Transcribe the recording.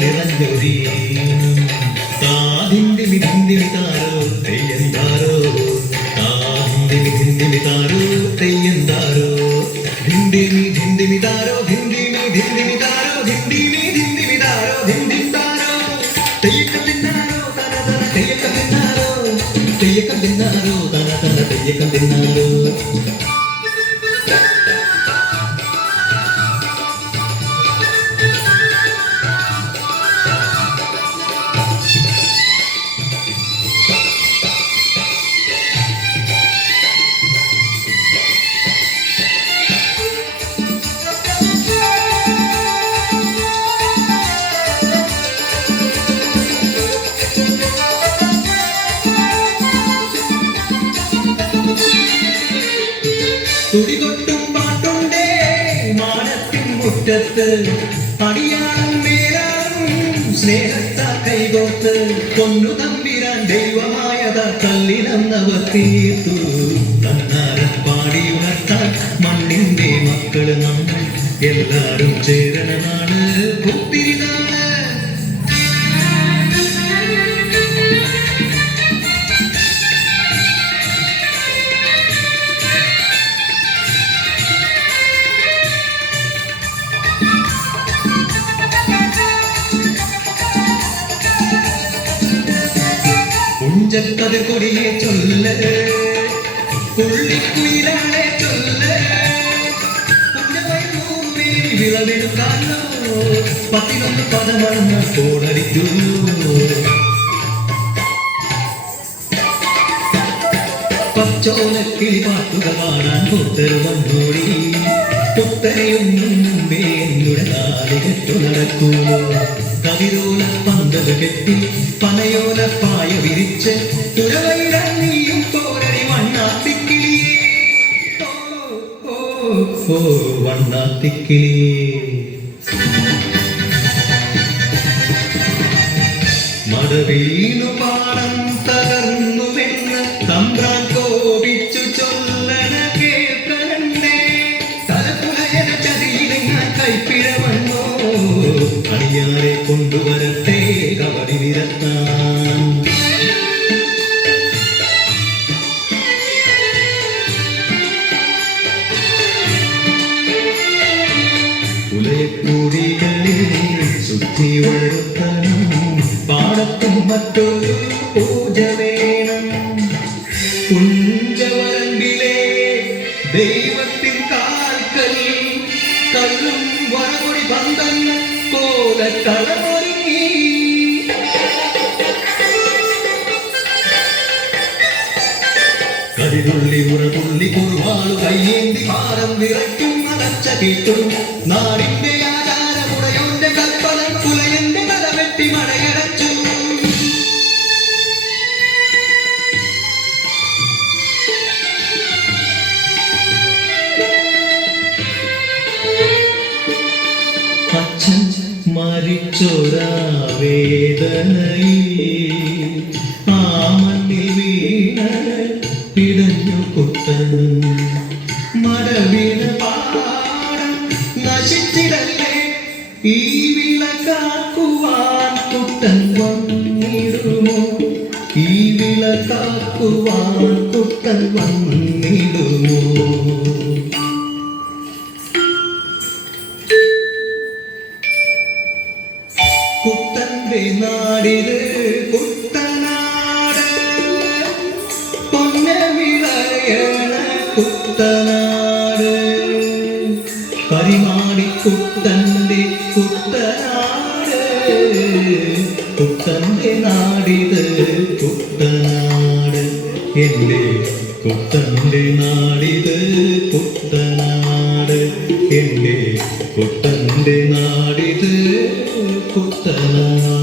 നിറഞ്ഞൊരീണം താതിന്തിമി ധിന്തിമി താരോ തെയ്യന്താരോ താതിന്തിമി താരോ തെയ്യന്താരോ ധിന്തിമി ധിന്തിമി താരോ ധിന്തിമി ധിന്തിമി താരോ ധിന്തിമി ധിന്തിമി താരോ ധിന്തിന്താരോ തെയ്യക്കം തിന്നാരോ തന തന തെയ്യക്കം തിന്നാരോ തെയ്യക്കം തിന്നാരോ തന തന തെയ്യക്കം തിന്നാരോ തുടികൊട്ടും പാട്ടുണ്ടേ മാനത്തിൻ മുറ്റത്ത് അടിയാളും മേലാളും സ്നേഹത്താ കൈകോത്ത് പൊന്നു തമ്പിരാൻ ദൈവമായതാ കല്ലിനന്നവർ തീർത്തു തന്നാരപ്പാടി ഉണർത്താൻ മണ്ണിന്റെ മക്കള് നമ്മൾ എല്ലാരും ചേരണനാണ് പുത്തിരിനാണ് കുഞ്ചക്കതിർകൊടിയെ ചൊല്ല് പുള്ളിക്കുയിലാളെ ചൊല്ല് കുഞ്ഞവയൂർമേനി വിളവെടുക്കാനോ 11 പദമണ കോടടിക്കുന്നു പച്ചോലക്കിളി പാട്ടുകൾ പാടാൻ പുത്തർ വന്നോടി പുത്തനെയൊന്നും മുമ്പേ എന്നുടെ നാലികെട്ടു നടക്കുന്നു കതിരോല പന്തത് കെട്ടി പനയോല പായ വിരിച്ച് തുരവയിടാൻ നീയും പോരടി വണ്ണാത്തിക്കിളിയേ ഓ വണ്ണാത്തിക്കിളിയേ മടവീണു പാടം തകർന്നുവെന്ന് തമ്പ്രാൻ കോപിച്ചു ചൊല്ലന കേൾക്കണേ തലപ്പുലയന ചതിയിലെങ്ങാൻ കൈപ്പിഴവണ്ണോ അണിയാരെ കൊണ്ടുവരട്ടെ കബടി നിരത്താൻ ഉലയക്കൂടികളിൽ ശുദ്ധി വരുത്തണം പാടത്തും മറ്റൊരു പൂജ വേണം കുഞ്ചവരമ്പിലെ ദൈവത്തിൻ കാൽക്കൽ കല്ലും വറകൊടി പന്തന്ന കോലക്കളമൊരുങ്ങി കരിതുള്ളി ഉറതുള്ളി കുറുവാളു കയ്യേന്തി ഭാരം വിറയ്ക്കും അലച്ച കേട്ടും നാടിന്റെ ആചാരമുടയോന്റെ കൽപ്പന പുലയന്റെ കഥ വെട്ടി മടയടച്ചു അച്ഛൻ മരിച്ചൊരാ വേദനയിൽ ആ മണ്ണിൽ വീണ പിടഞ്ഞു കുട്ടൻ മരവിട പാടം നശിച്ചിടല്ലേ ഈ വിളക്കാക്കുവാൻ കുട്ടൻ വന്നിടുമോ ഈ വിളക്കാക്കുവാൻ കുട്ടൻ വന്നിടുമോ കുട്ടന്റെ നാടില് കുട്ടനാട് പൊന്ന വിളയണ കുട്ടനാട് പരിമാടി കുട്ടന്റെ കുട്ടനാട് കുട്ടന്റെ നാടിത് കുട്ടനാട് എന്റെ കുട്ടന്റെ നാടിത് കുട്ടനാട് എന്റെ കുട്ടന്റെ നാടിത് കുട്ടനാട്